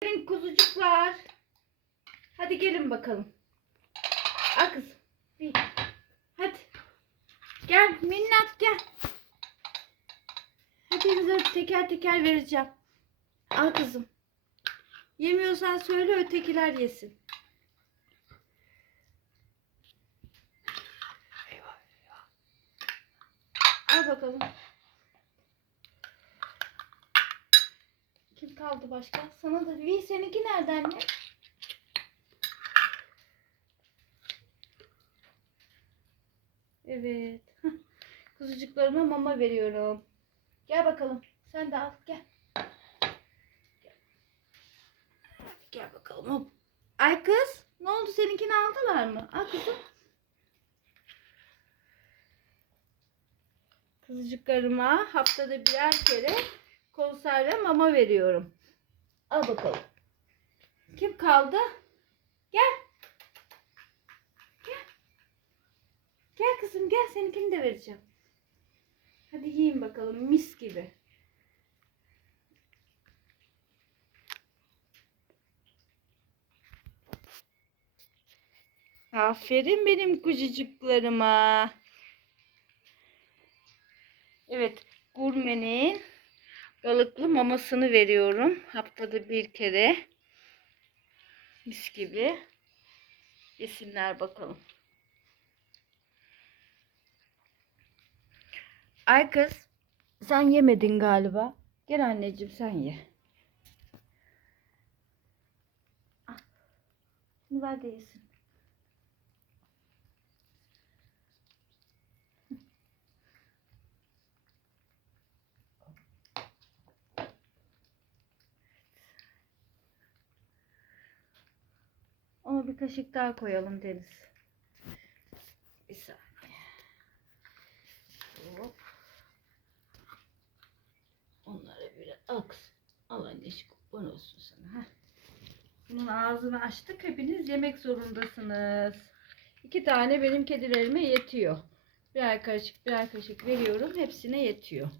Gelin kuzucuklar. Hadi gelin bakalım. Al kızım. Bir. Hadi. Gel minnat gel. Hepinize teker teker vereceğim. Al kızım. Yemiyorsan söyle ötekiler yesin. Al bakalım. Kaldı başka? Sana da bir seninki nereden ne? Evet. Kuzucuklarıma mama veriyorum. Gel bakalım. Sen de al. Gel. Gel, Gel bakalım. Hop. Ay kız. Ne oldu? Seninkini aldılar mı? Al kızım. Kuzucuklarıma haftada birer kere konserve mama veriyorum. Al bakalım. Kim kaldı? Gel. Gel. Gel kızım gel seninkini de vereceğim. Hadi yiyin bakalım mis gibi. Aferin benim kuzucuklarıma. Evet, gurmenin balıklı mamasını veriyorum. Haftada bir kere. Mis gibi. Yesinler bakalım. Ay kız, sen yemedin galiba. Gel anneciğim sen ye. Al. Bunu ver de yesin. Bir kaşık daha koyalım Deniz. Bir saniye. Hop. Onlara bir aks. Al anneciğim kurban olsun sana. Heh. Bunun ağzını açtık. Hepiniz yemek zorundasınız. İki tane benim kedilerime yetiyor. Birer kaşık birer kaşık veriyorum. Hepsine yetiyor.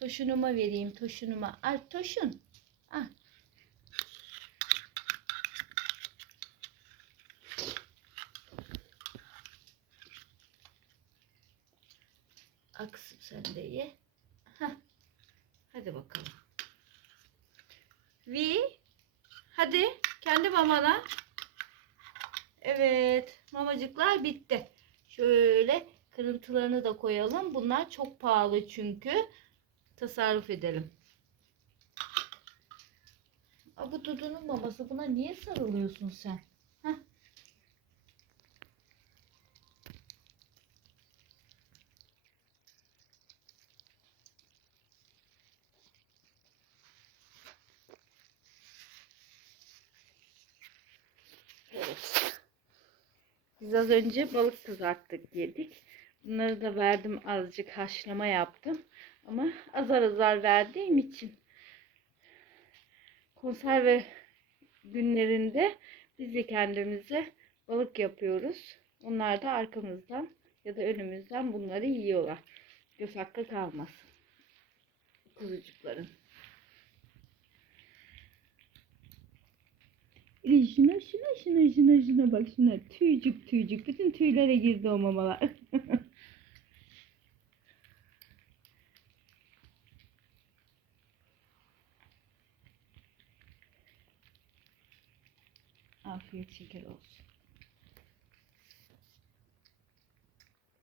Toşunuma vereyim. Toşunuma. Al toşun. Al. Aksın sen de ye. Heh. Hadi bakalım. Vi. Hadi kendi mamana. Evet. Mamacıklar bitti. Şöyle kırıntılarını da koyalım. Bunlar çok pahalı çünkü. Tasarruf edelim. Aa, bu Dudu'nun maması. Buna niye sarılıyorsun sen? Heh. Evet. Biz az önce balık kızarttık yedik. Bunları da verdim azıcık haşlama yaptım. Ama azar azar verdiğim için konserve günlerinde biz de kendimize balık yapıyoruz. Onlar da arkamızdan ya da önümüzden bunları yiyorlar. Göz hakkı kalmasın. Kuzucukların. E şuna şuna şuna şuna şuna bak şuna tüycük tüycük bütün tüylere girdi o mamalar. Afiyet şeker olsun.